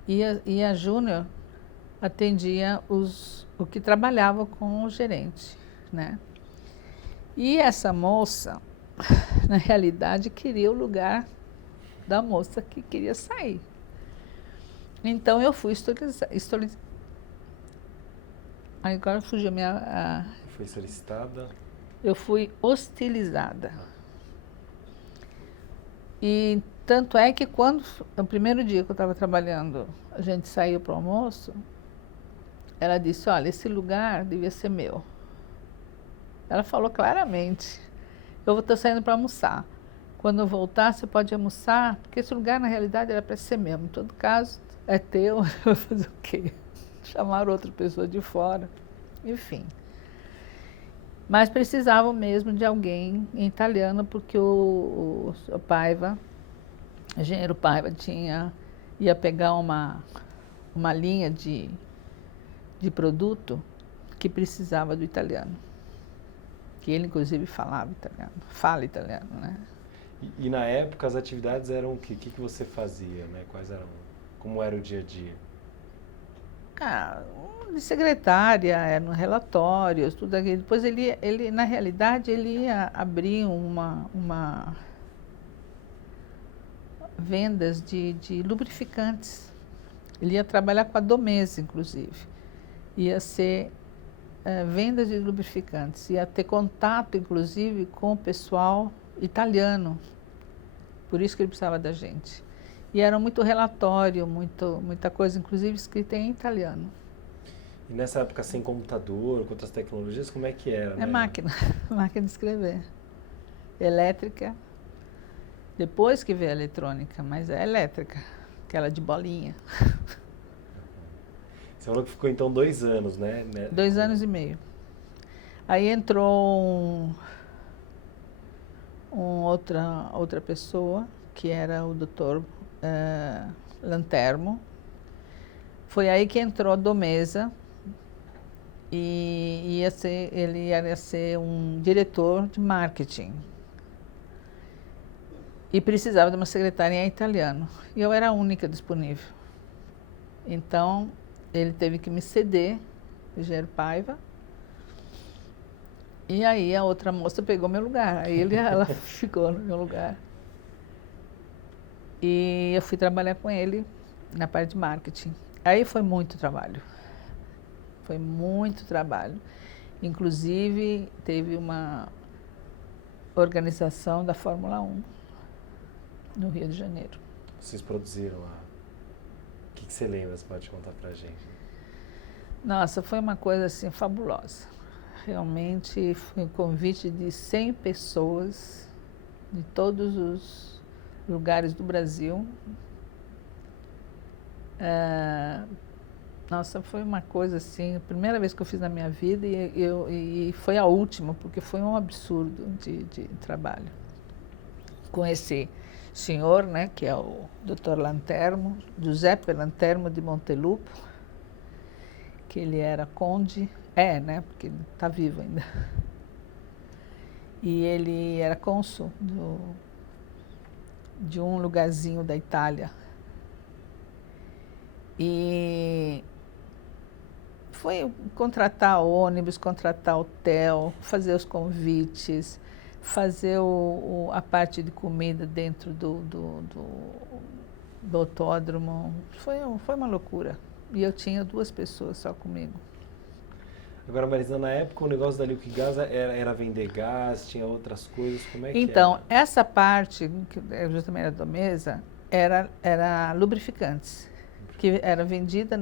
E a júnior atendia o que trabalhava com o gerente, né? E essa moça, na realidade, queria o lugar da moça que queria sair. Então eu fui agora fugiu a minha... Foi solicitada? Eu fui hostilizada. E tanto é que quando, no primeiro dia que eu estava trabalhando, a gente saiu para o almoço, ela disse, olha, esse lugar devia ser meu. Ela falou claramente, eu estou saindo para almoçar. Quando eu voltar, você pode almoçar, porque esse lugar, na realidade, era para ser meu. Em todo caso, é teu, eu vou fazer o quê? Chamar outra pessoa de fora, enfim. Mas precisavam mesmo de alguém em italiano, porque o Paiva, o engenheiro Paiva, ia pegar uma linha de produto que precisava do italiano. Que ele, inclusive, fala italiano, né? E na época as atividades eram o quê? O que você fazia, né? Como era o dia a dia? De secretária, eram relatórios, tudo aquilo. Depois ele, na realidade, ele ia abrir uma vendas de lubrificantes. Ele ia trabalhar com a Domese, inclusive. Ia ser vendas de lubrificantes. Ia ter contato, inclusive, com o pessoal italiano. Por isso que ele precisava da gente. E era muito relatório, muita coisa, inclusive escrita em italiano. E nessa época sem computador, com outras tecnologias, como é que era? É máquina de escrever. Elétrica. Depois que veio a eletrônica, mas é elétrica, aquela de bolinha. Você falou que ficou então 2 anos, né? 2 anos e meio. Aí entrou outra pessoa, que era o doutor Lantermo. Foi aí que entrou a Domesa e ele ia ser um diretor de marketing. E precisava de uma secretária em italiano. E eu era a única disponível. Então, ele teve que me ceder, o engenheiro Paiva. E aí a outra moça pegou meu lugar. Aí ela ficou no meu lugar. E eu fui trabalhar com ele na parte de marketing. Aí foi muito trabalho. Foi muito trabalho. Inclusive, teve uma organização da Fórmula 1 no Rio de Janeiro. Vocês produziram lá. O que você lembra? Você pode contar pra gente? Nossa, foi uma coisa assim fabulosa. Realmente foi um convite de 100 pessoas de todos os lugares do Brasil. Nossa, foi uma coisa assim, a primeira vez que eu fiz na minha vida e foi a última, porque foi um absurdo de trabalho. Com esse senhor, né, que é o Dr. Lantermo, Giuseppe Lantermo de Montelupo, que ele era conde, né, porque ele está vivo ainda. E ele era cônsul de um lugarzinho da Itália. E foi contratar ônibus, contratar hotel, fazer os convites, fazer a parte de comida dentro do autódromo. Foi uma loucura. E eu tinha 2 pessoas só comigo. Agora, Marisa, na época o negócio da Liquigás era vender gás, tinha outras coisas, como é que Então, era? essa parte, que justamente era da mesa, era lubrificantes, que era vendida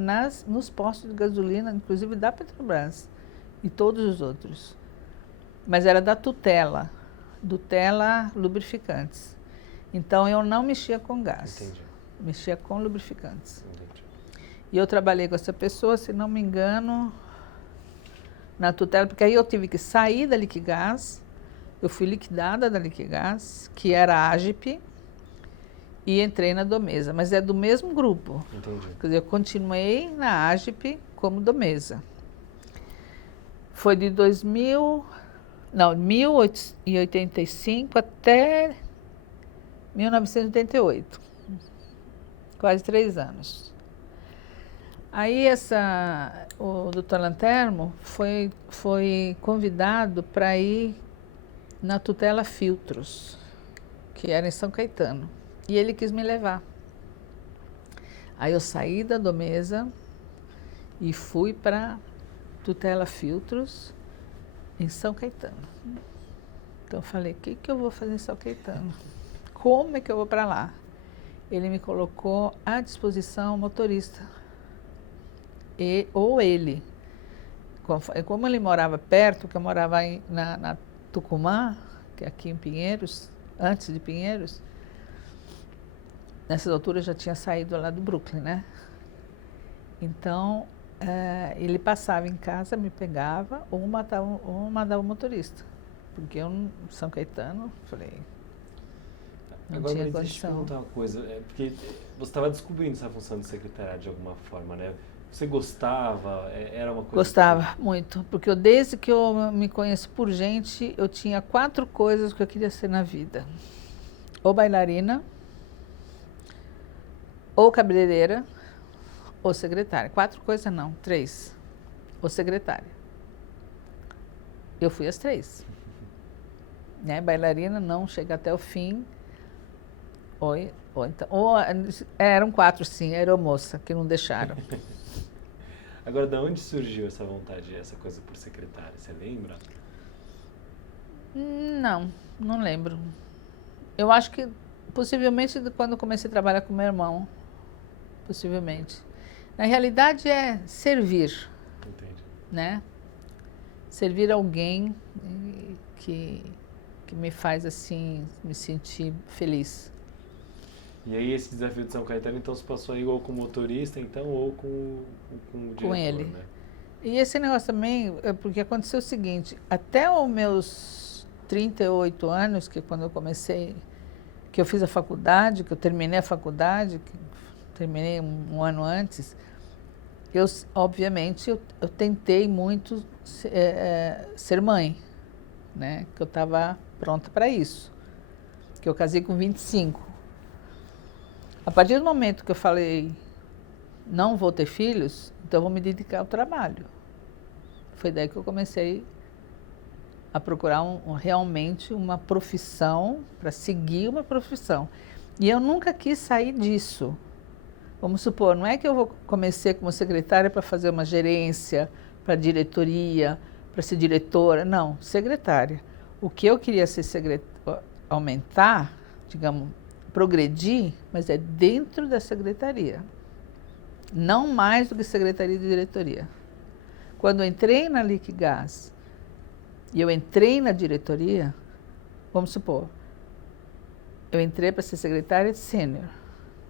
nos postos de gasolina, inclusive da Petrobras e todos os outros. Mas era da Tutela Lubrificantes. Então, eu não mexia com gás. Entendi. Mexia com lubrificantes. Entendi. E eu trabalhei com essa pessoa, se não me engano, na Tutela, porque aí eu tive que sair da Liquigás, eu fui liquidada da Liquigás, que era a AGIP, e entrei na Domesa, mas é do mesmo grupo. Entendi. Quer dizer, eu continuei na AGIP como Domesa. Foi de 1085 até 1988. Quase 3 anos. Aí o Dr. Lantermo foi convidado para ir na Tutela Filtros, que era em São Caetano. E ele quis me levar. Aí eu saí da Domesa e fui para Tutela Filtros em São Caetano. Então eu falei, o que eu vou fazer em São Caetano? Como é que eu vou para lá? Ele me colocou à disposição motorista. Ou ele. Como ele morava perto, que eu morava na Tucumã, que é aqui em Pinheiros, antes de Pinheiros, nessas alturas já tinha saído lá do Brooklyn, né? Então, ele passava em casa, me pegava ou mandava o motorista. Porque eu, em São Caetano, falei, não Agora, tinha Marisa, deixa eu te condição. perguntar uma coisa, porque você estava descobrindo essa função de secretária de alguma forma, né? Você gostava? Era uma coisa... Gostava muito, porque desde que eu me conheço por gente, eu tinha 4 coisas que eu queria ser na vida. Ou bailarina, ou cabeleireira, ou secretária. 4 coisas não, 3. Ou secretária. Eu fui as 3. Né? Bailarina não chega até o fim. Eram 4 sim, aeromoça, que não deixaram. Agora, de onde surgiu essa vontade, essa coisa por secretária? Você lembra? Não lembro. Eu acho que possivelmente quando eu comecei a trabalhar com meu irmão. Possivelmente. Na realidade é servir. Entendi. Né? Servir alguém que me faz assim, me sentir feliz. E aí esse desafio de São Caetano, então, você passou aí ou com motorista, então, ou com o diretor, Com ele. né? E esse negócio também, porque aconteceu o seguinte, até os meus 38 anos, que quando eu comecei, que eu fiz a faculdade, que eu terminei a faculdade, que terminei um ano antes, obviamente, eu tentei muito ser mãe, né? Que eu estava pronta para isso. Que eu casei com 25. A partir do momento que eu falei, não vou ter filhos, então eu vou me dedicar ao trabalho. Foi daí que eu comecei a procurar realmente uma profissão, para seguir uma profissão. E eu nunca quis sair disso. Vamos supor, não é que eu comecei como secretária para fazer uma gerência, para diretoria, para ser diretora, não, secretária. O que eu queria ser aumentar, digamos, progredir, mas é dentro da secretaria. Não mais do que secretaria de diretoria. Quando eu entrei na Liquigás e eu entrei na diretoria, vamos supor, eu entrei para ser secretária sênior.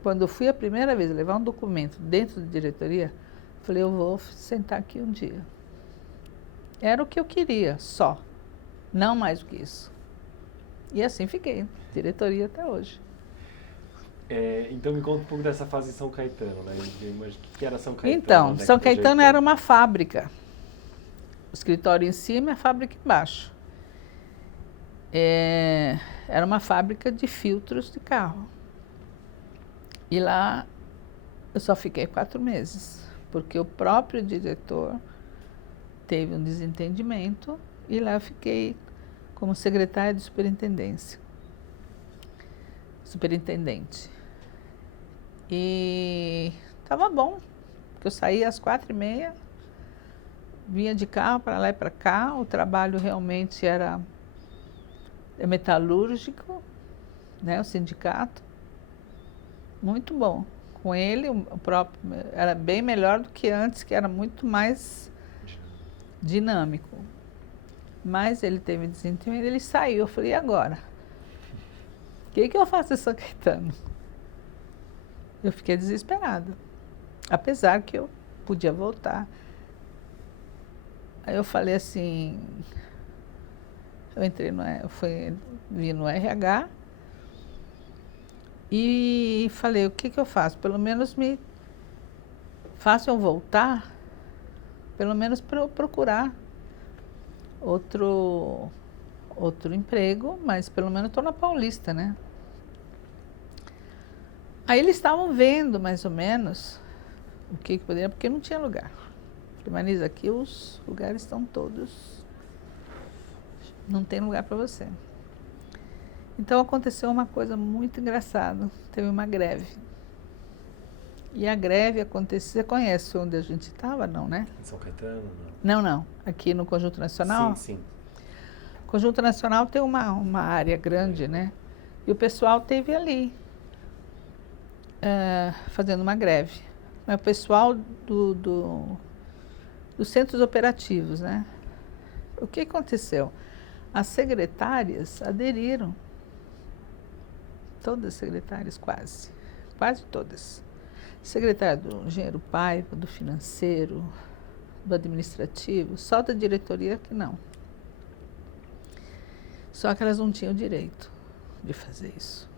Quando eu fui a primeira vez levar um documento dentro da diretoria, falei, eu vou sentar aqui um dia. Era o que eu queria, só. Não mais do que isso. E assim fiquei, diretoria até hoje. Então me conta um pouco dessa fase em São Caetano, né? O que era São Caetano? Então, São Caetano era uma fábrica. O escritório em cima e a fábrica embaixo. Era uma fábrica de filtros de carro. E lá eu só fiquei 4 meses, porque o próprio diretor teve um desentendimento e lá eu fiquei como secretária de superintendência. Superintendente. E estava bom, porque eu saía às 4h30, vinha de carro para lá e para cá, o trabalho realmente era metalúrgico, né, o sindicato, muito bom. Com ele, o próprio, era bem melhor do que antes, que era muito mais dinâmico. Mas ele teve desempenho, ele saiu. Eu falei, e agora? O que eu faço em São Caetano? Eu fiquei desesperada, apesar que eu podia voltar. Aí eu falei assim, vim no RH e falei, o que eu faço? Pelo menos me façam voltar, pelo menos para eu procurar outro emprego, mas pelo menos estou na Paulista, né? Aí eles estavam vendo mais ou menos o que poderia, porque não tinha lugar. Falei, Marisa, aqui os lugares estão todos, não tem lugar para você. Então aconteceu uma coisa muito engraçada, teve uma greve. E a greve aconteceu, você conhece onde a gente estava, não, né? Em São Caetano, não? Não, aqui no Conjunto Nacional. Sim, sim. O Conjunto Nacional tem uma área grande, né? E o pessoal esteve ali, fazendo uma greve. Mas o pessoal dos centros operativos, né? O que aconteceu? As secretárias aderiram. Todas as secretárias, quase todas. Secretária do engenheiro Paiva, do financeiro, do administrativo, só da diretoria que não. Só que elas não tinham direito de fazer isso.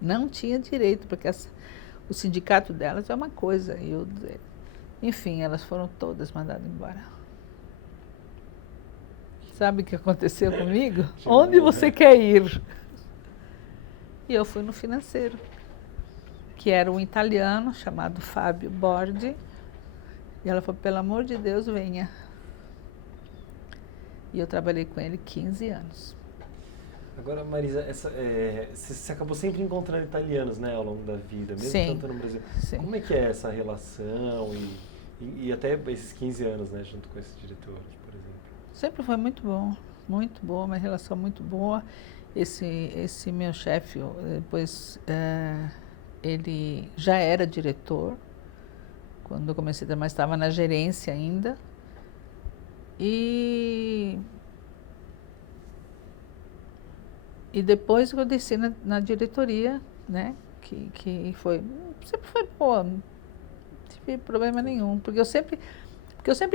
Não tinha direito, porque o sindicato delas é uma coisa, enfim, elas foram todas mandadas embora. Sabe o que aconteceu comigo? Onde você quer ir? E eu fui no financeiro, que era um italiano chamado Fábio Bordi. E ela falou, pelo amor de Deus, venha. E eu trabalhei com ele 15 anos. Agora, Marisa, você acabou sempre encontrando italianos, né, ao longo da vida, mesmo Sim, tanto no Brasil. sim. Como é que é essa relação e até esses 15 anos, né, junto com esse diretor, por exemplo? Sempre foi muito boa, uma relação muito boa. Esse meu chefe, depois, ele já era diretor, quando eu comecei a trabalhar, mas estava na gerência ainda. E depois eu desci na diretoria, né, que sempre foi boa, não tive problema nenhum, porque eu sempre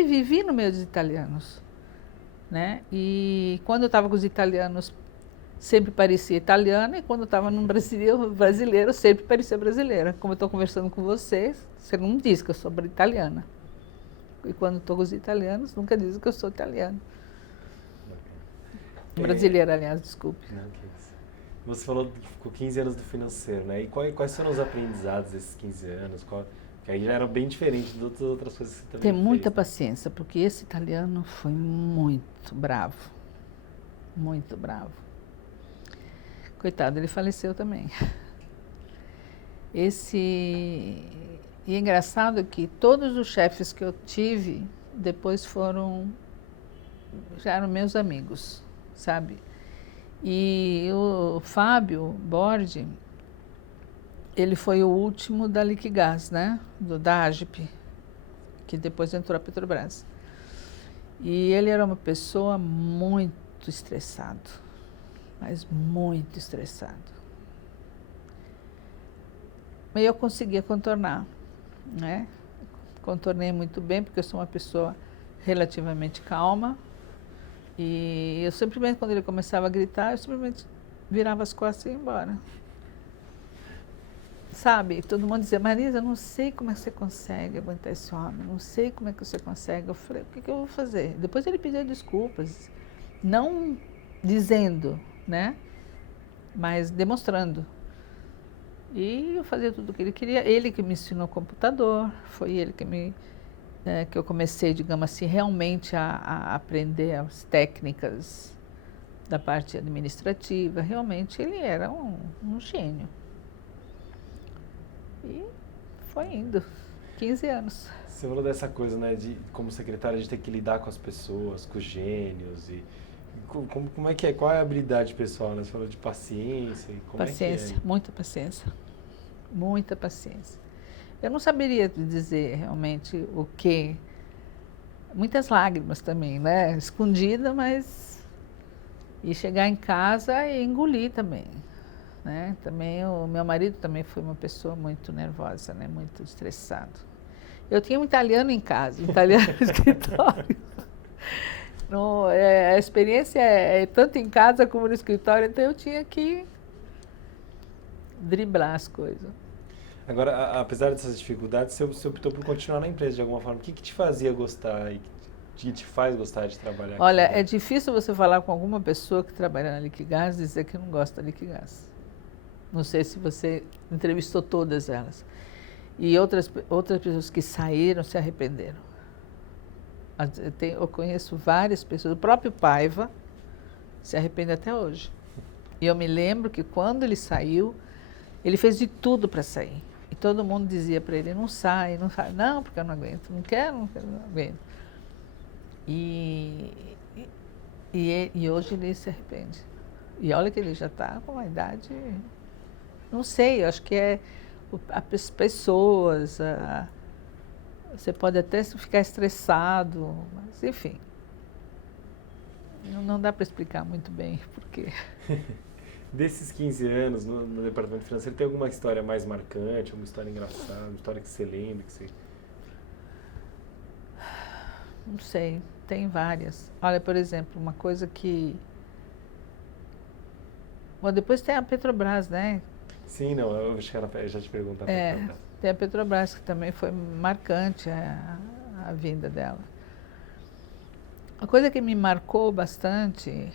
vivi no meio dos italianos, né, e quando eu estava com os italianos, sempre parecia italiana, e quando eu estava num brasileiro, sempre parecia brasileira. Como eu estou conversando com vocês, você não diz que eu sou italiana. E quando estou com os italianos, nunca diz que eu sou italiana. Brasileira, aliás, desculpe. Não, que isso. Você falou que ficou 15 anos do financeiro, né? E quais foram os aprendizados desses 15 anos? Que aí já eram bem diferentes de outras coisas que você também Tem fez, muita né? paciência, porque esse italiano foi muito bravo. Muito bravo. Coitado, ele faleceu também. E é engraçado que todos os chefes que eu tive, depois já eram meus amigos, sabe? E o Fábio Bordi, ele foi o último da Liquigás, né? Da AGP, que depois entrou a Petrobras. E ele era uma pessoa muito estressado, mas muito estressado. Mas eu conseguia contornar, né? Contornei muito bem, porque eu sou uma pessoa relativamente calma. E eu simplesmente, quando ele começava a gritar, eu simplesmente virava as costas e ia embora. Sabe? Todo mundo dizia, Marisa, não sei como é que você consegue aguentar esse homem, não sei como é que você consegue. Eu falei, o que eu vou fazer? Depois ele pediu desculpas, não dizendo, né? Mas demonstrando. E eu fazia tudo o que ele queria. Ele que me ensinou computador, foi ele que eu comecei, digamos assim, realmente a aprender as técnicas da parte administrativa. Realmente ele era um gênio. E foi indo. 15 anos. Você falou dessa coisa, né, de como secretária a gente tem que lidar com as pessoas, com os gênios e como é que é? Qual é a habilidade pessoal, né? Você falou de paciência e como Paciência, é que é? muita paciência. Muita paciência. Eu não saberia dizer realmente o que. Muitas lágrimas também, né? Escondida, mas... E chegar em casa e engolir também, né? Também o meu marido também foi uma pessoa muito nervosa, né? Muito estressado. Eu tinha um italiano em casa, um italiano no escritório. No, a experiência é tanto em casa como no escritório, então eu tinha que driblar as coisas. Agora, apesar dessas dificuldades, você optou por continuar na empresa de alguma forma. O que te fazia gostar e que te faz gostar de trabalhar aqui? Olha, é difícil você falar com alguma pessoa que trabalha na Liquigás e dizer que não gosta da Liquigás. Não sei se você entrevistou todas elas. E outras pessoas que saíram se arrependeram. Eu conheço várias pessoas, o próprio Paiva se arrepende até hoje. E eu me lembro que quando ele saiu, ele fez de tudo para sair. E todo mundo dizia para ele, não sai, não sai. Não, porque eu não aguento, não quero, não aguento. E hoje ele se arrepende. E olha que ele já está com uma idade, não sei, eu acho que é as pessoas, você pode até ficar estressado, mas enfim. Não dá para explicar muito bem porque... Desses 15 anos no departamento financeiro, tem alguma história mais marcante, uma história engraçada, uma história que você lembra? Que você... Não sei, tem várias. Olha, por exemplo, uma coisa que... Bom, depois tem a Petrobras, né? Sim, não, eu acho que eu já te perguntava. Tem a Petrobras, que também foi marcante a vinda dela. A coisa que me marcou bastante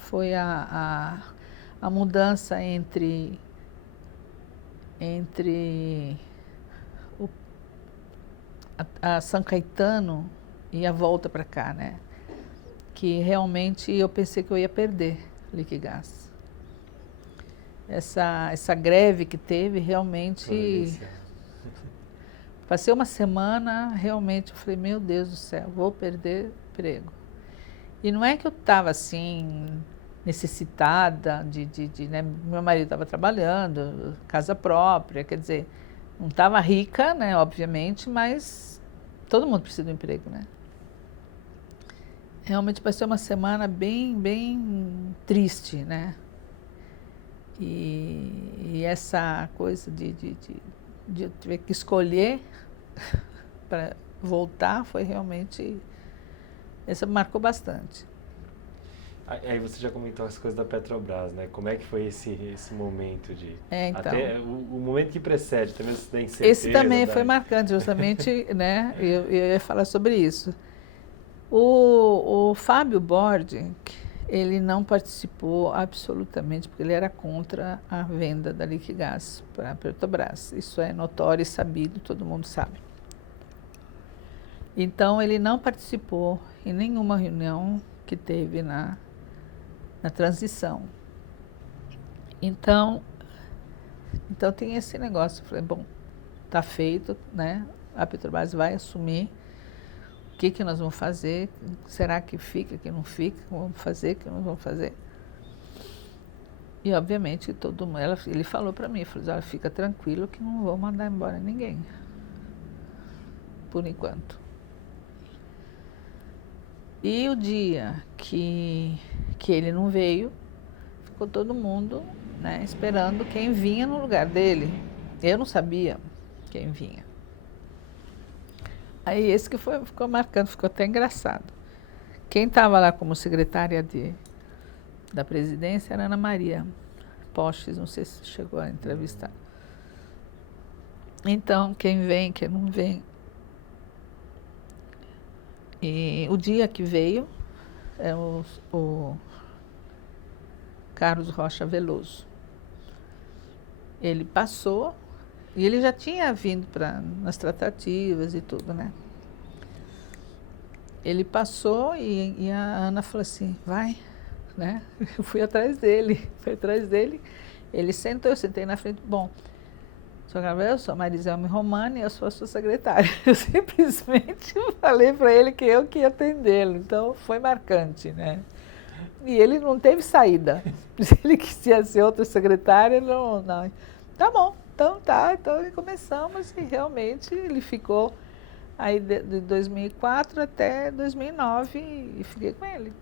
foi a mudança entre a São Caetano e a volta para cá, né? Que realmente eu pensei que eu ia perder Liquigás. Essa greve que teve realmente... Passei uma semana, realmente, eu falei, meu Deus do céu, vou perder emprego. E não é que eu estava assim, necessitada né? Meu marido estava trabalhando, casa própria, quer dizer, não estava rica, né, obviamente, mas todo mundo precisa de um emprego, né? Realmente passei uma semana bem triste, né? E essa coisa de eu ter que escolher para voltar foi realmente... Essa marcou bastante. Aí você já comentou as coisas da Petrobras, né? Como é que foi esse momento de... Então, até o momento que precede, também você tem incerteza. Esse também foi marcante, justamente, né? Eu ia falar sobre isso. O Fábio Bording, ele não participou absolutamente, porque ele era contra a venda da Liquigás para a Petrobras. Isso é notório e sabido, todo mundo sabe. Então, ele não participou em nenhuma reunião que teve na transição. Então tem esse negócio. Eu falei, bom, está feito, né? A Petrobras vai assumir. O que nós vamos fazer? Será que fica, que não fica? O que vamos fazer, que não vamos fazer? E, obviamente, ele falou para mim, falou, olha, fica tranquilo que não vou mandar embora ninguém. Por enquanto. E o dia que ele não veio, ficou todo mundo, né, esperando quem vinha no lugar dele. Eu não sabia quem vinha. Aí esse que ficou marcando, ficou até engraçado. Quem estava lá como secretária da presidência era Ana Maria Postes, não sei se chegou a entrevistar. Então, quem vem, quem não vem. E o dia que veio é o Carlos Rocha Veloso. Ele passou, e ele já tinha vindo nas tratativas e tudo, né? Ele passou e a Ana falou assim, vai, né? Eu fui atrás dele, ele sentou, eu sentei na frente, bom, Só que eu sou Mariselme Romani, eu sou a sua secretária. Eu simplesmente falei para ele que eu que ia atendê-lo, então foi marcante, né? E ele não teve saída. Se ele quisia ser outra secretária, não. Tá bom, então tá, então começamos e realmente ele ficou aí de 2004 até 2009 e fiquei com ele.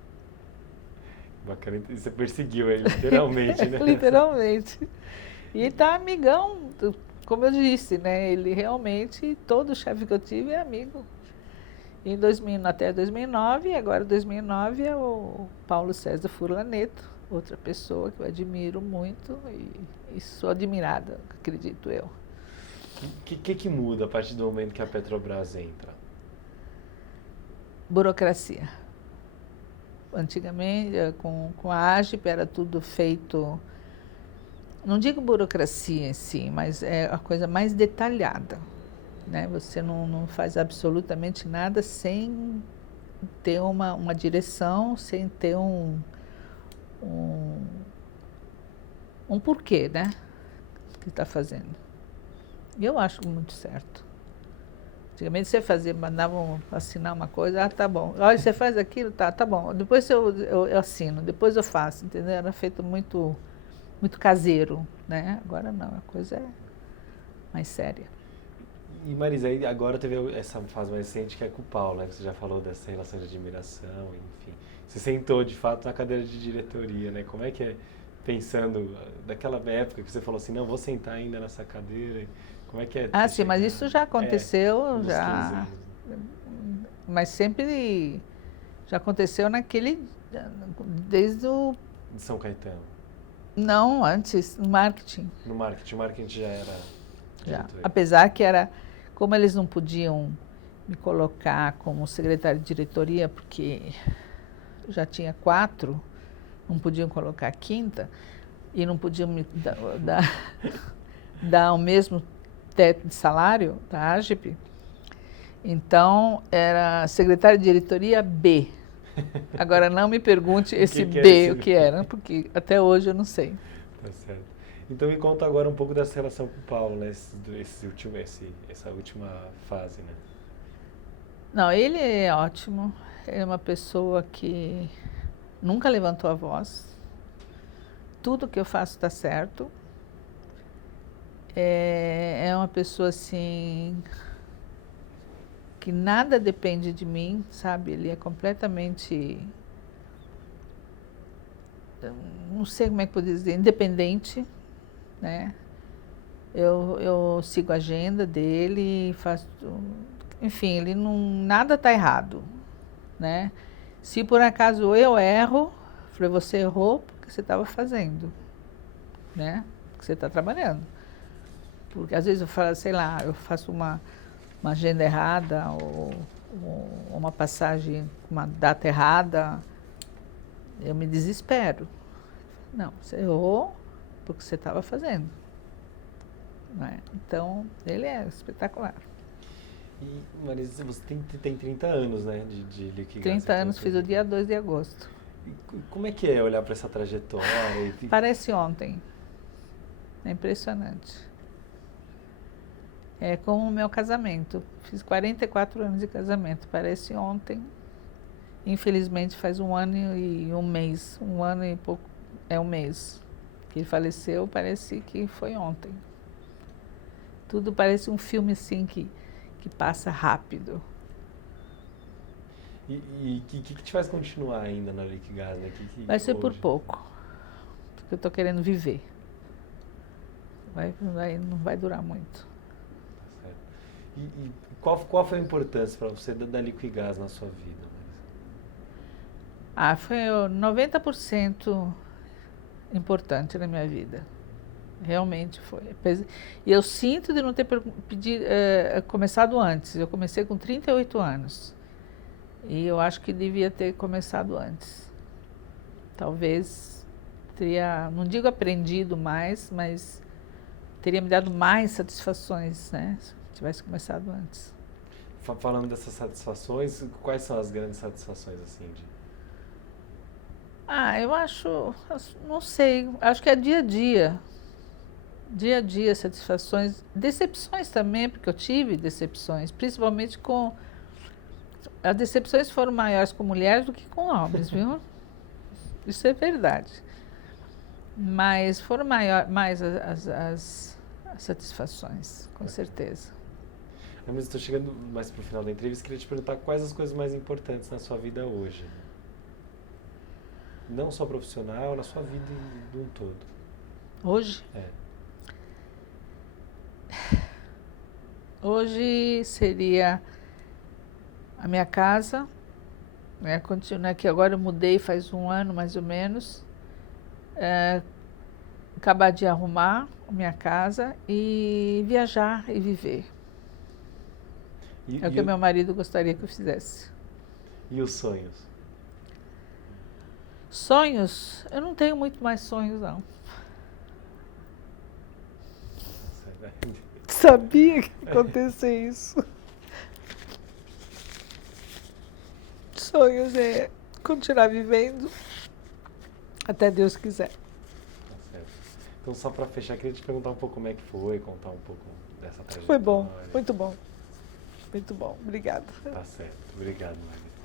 Bacana, e você perseguiu ele, literalmente, né? Literalmente. E tá amigão, como eu disse, né? Ele realmente, todo chefe que eu tive é amigo. Em 2000, até 2009, e agora 2009 é o Paulo César Furlaneto, outra pessoa que eu admiro muito e sou admirada, acredito eu. O que muda a partir do momento que a Petrobras entra? Burocracia. Antigamente, com a AGIP era tudo feito, não digo burocracia em si, mas é a coisa mais detalhada. Né? Você não faz absolutamente nada sem ter uma direção, sem ter um porquê, né? Que está fazendo. E eu acho muito certo. Antigamente você mandavam assinar uma coisa, tá bom. Olha, você faz aquilo, tá bom. Depois eu assino, depois eu faço, entendeu? Era feito muito caseiro, né? Agora não, a coisa é mais séria. E Marisa, aí agora teve essa fase mais recente que é com o Paulo, né? Você já falou dessa relação de admiração, enfim. Você sentou, de fato, na cadeira de diretoria, né? Como é que é, pensando daquela época que você falou assim, não, vou sentar ainda nessa cadeira, como é que é? Ah, sim, mas isso já aconteceu, já... 15 anos. Mas sempre já aconteceu desde o... De São Caetano. Não, antes, no marketing. No marketing, o marketing já era... Já. Apesar que era... Como eles não podiam me colocar como secretário de diretoria, porque já tinha 4, não podiam colocar a 5ª, e não podiam me dar o mesmo teto de salário da AGIP, então era secretário de diretoria B. Agora não me pergunte esse B o que era, porque até hoje eu não sei. Tá certo. Então me conta agora um pouco dessa relação com o Paulo, né? Essa última fase, né? Não, ele é ótimo, é uma pessoa que nunca levantou a voz, tudo que eu faço está certo, é uma pessoa assim, que nada depende de mim, sabe? Ele é completamente, não sei como é que eu posso dizer, independente. Né? Eu sigo a agenda dele, faço, enfim, ele não, nada está errado, né? Se por acaso eu erro, falei, você errou porque você estava fazendo, né? Porque você está trabalhando. Porque às vezes eu falo, sei lá, eu faço uma agenda errada ou uma passagem, uma data errada, eu me desespero. Não, você errou porque você estava fazendo. Né? Então, ele é espetacular. E, Marisa, você tem 30 anos, né, de Liquigás. 30 anos, fiz o dia 2 de agosto. E como é que é olhar para essa trajetória? Parece ontem. É impressionante. É como o meu casamento. Fiz 44 anos de casamento. Parece ontem. Infelizmente, faz 1 ano e 1 mês. 1 ano e pouco, é 1 mês. Ele faleceu, parece que foi ontem. Tudo parece um filme assim que passa rápido. E o que te faz continuar ainda na Liquigás? Né? Vai ser por pouco, porque eu estou querendo viver. Não vai durar muito. Certo. E qual foi a importância para você da Liquigás na sua vida? Foi 90% importante na minha vida. Realmente foi. E eu sinto de não ter começado antes. Eu comecei com 38 anos. E eu acho que devia ter começado antes. Talvez teria, não digo aprendido mais, mas teria me dado mais satisfações, né? Se tivesse começado antes. Falando dessas satisfações, quais são as grandes satisfações, assim, eu acho, não sei, acho que é dia a dia. dia a dia, satisfações, decepções também, porque eu tive decepções, principalmente com... As decepções foram maiores com mulheres do que com homens, viu? Isso é verdade. Mas foram mais as satisfações, com certeza. Mas estou chegando mais para o final da entrevista, queria te perguntar quais as coisas mais importantes na sua vida hoje? Não só profissional, na sua vida de um todo. Hoje? É. Hoje seria a minha casa, né, continuar aqui. Agora eu mudei faz 1 ano, mais ou menos. Acabar de arrumar a minha casa e viajar e viver. É o que meu marido gostaria que eu fizesse. E os sonhos? Sonhos? Eu não tenho muito mais sonhos, não. Sabia que ia acontecer isso. Sonhos é continuar vivendo até Deus quiser. Tá certo. Então, só para fechar, queria te perguntar um pouco como é que foi, contar um pouco dessa trajetória. Foi bom, muito bom. Muito bom, obrigada. Tá certo, obrigado, Margarida.